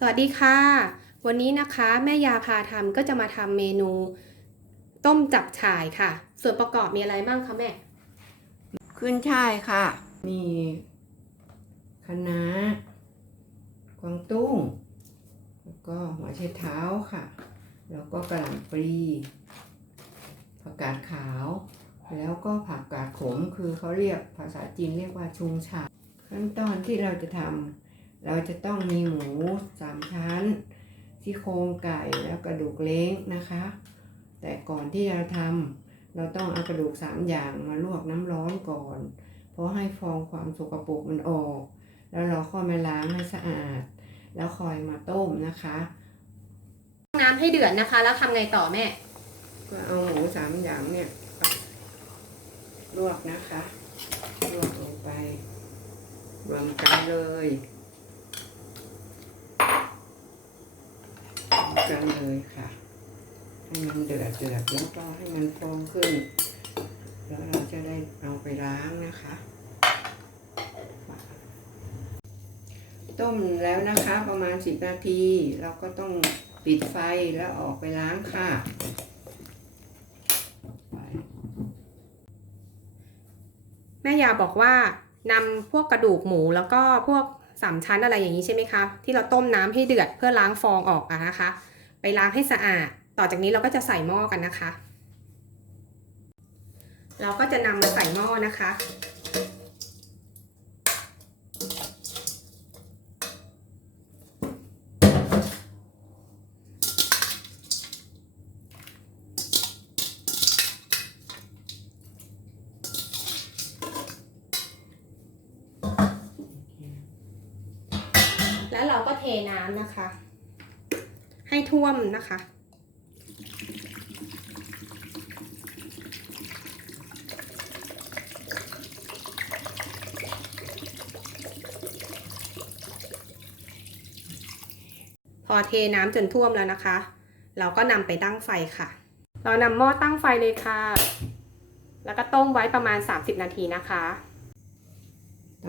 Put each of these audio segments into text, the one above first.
สวัสดีค่ะ วันนี้นะคะแม่ยาพาทำก็จะมาทำเมนู ต้มจับฉ่ายค่ะ ส่วนประกอบมีอะไรบ้างคะแม่ ขึ้นช่ายค่ะ มีคะน้ากวางตุ้ง แล้วก็หัวไชเท้าค่ะ แล้วก็กระหล่ำปลีผักกาดขาว แล้วก็ผักกาดขมคือเขาเรียกภาษาจีนเรียกว่าชุงฉาขั้นตอนที่เราจะทำ เราจะต้องมีหมูสามชั้นซี่โครงไก่แล้วกระดูกเล้งนะคะ แต่ก่อนที่จะทำเราต้องเอากระดูกสามอย่างมาลวกน้ำร้อนก่อน เพราะให้ฟองความสกปรกมันออก แล้วเราค่อยมาล้างให้สะอาด แล้วคอยมาต้มนะคะน้ำให้เดือดนะคะ แล้วทำไงต่อแม่ก็เอาหมูสามอย่างเนี่ยลวกนะคะ ลวกลงไปรวมกันเลยรวม กันเลยค่ะ ให้มันเดือดเดือดแล้วก็ให้มันฟองขึ้น แล้วเราจะได้เอาไปล้างนะคะต้มแล้วนะคะประมาณสิบนาที เราก็ต้องปิดไฟแล้วออกไปล้างค่ะ แม่ยาบอกว่านำพวกกระดูกหมูแล้วก็พวก สามชั้นอะไรอย่างนี้ใช่ไหมคะ ที่เราต้มน้ำให้เดือดเพื่อล้างฟองออกอะนะคะ ไปล้างให้สะอาด ต่อจากนี้เราก็จะใส่หม้อกันนะคะ เราก็จะนำมาใส่หม้อนะคะ แล้วเราก็เทน้ำนะคะ ให้ท่วมนะคะ พอเทน้ำจนท่วมแล้วนะคะ เราก็นำไปตั้งไฟค่ะ เรานำหม้อตั้งไฟเลยค่ะ แล้วก็ต้มไว้ประมาณ 30 นาทีนะคะ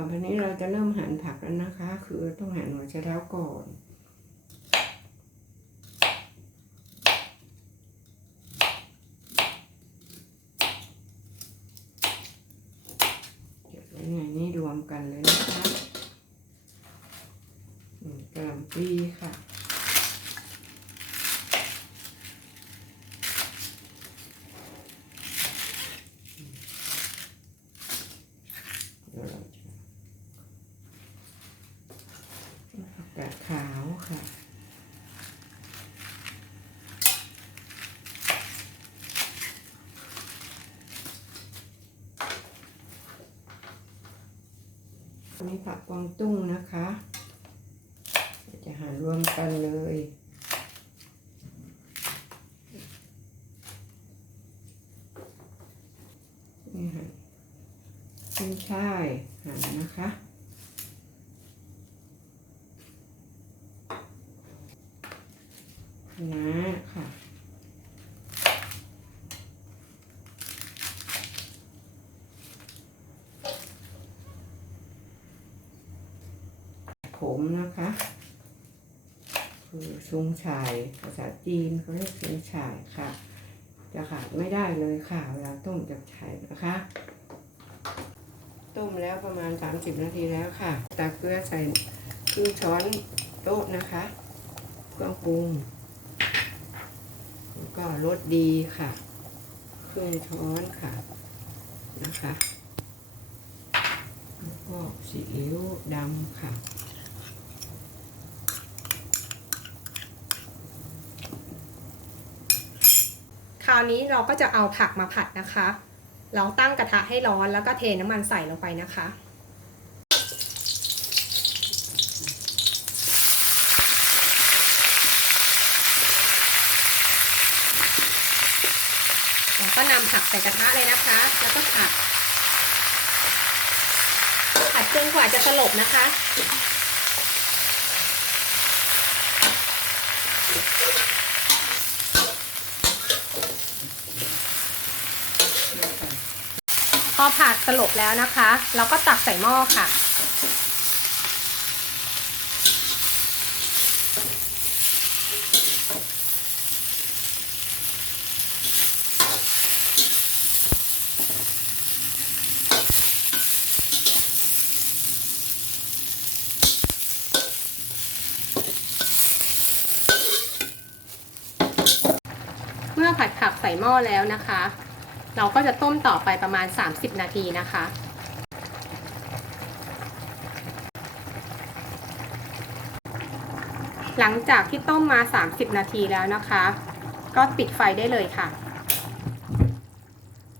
ต่อไปนี้เราจะเริ่มหั่นผักแล้วนะคะ คือต้องหั่นหัวไชเท้าก่อนเก็บไว้ในนี้รวมกันเลยนะคะอืมกระลำปีค่ะ เดี๋ยวเราจะผักกาด ขาวค่ะนนี้ผักกวางตุ้งนะคะ จะหั่นรวมกันเลยนี่หั่นขึ้นช่ายหั่นนะคะ นะค่ะ ผมนะคะ คือชุงฉายภาษาจีนเขาเรียกชุงฉายค่ะ จะขาดไม่ได้เลยค่ะเวลาต้มจับฉายนะคะ ต้มแล้วประมาณ 30 นาทีแล้วค่ะตาเกลือใส่ครึ่งช้อนโต๊ะนะคะเครื่องปรุง ก็รสดีค่ะครึ่งช้อนค่ะนะคะแล้วก็ซีอิ๊วดำค่ะคราวนี้เราก็จะเอาผักมาผัดนะคะ เราตั้งกระทะให้ร้อนแล้วก็เทน้ำมันใส่ลงไปนะคะ ก็นำผักใส่กระทะเลยนะคะ แล้วก็ผัด ผัดจนกว่าจะสลบนะคะ พอผัดสลบแล้วนะคะ เราก็ตักใส่หม้อค่ะ อผัดผักใส่หม้อแล้วนะคะ เราก็จะต้มต่อไปประมาณ 30 นาทีนะคะ หลังจากที่ต้มมา 30 นาทีแล้วนะคะ ก็ปิดไฟได้เลยค่ะ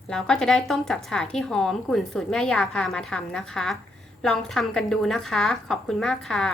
เราก็จะได้ต้มจับฉ่ายที่หอมกลุ่นสูตรแม่ยาพามาทำนะคะ ลองทำกันดูนะคะ ขอบคุณมากค่ะ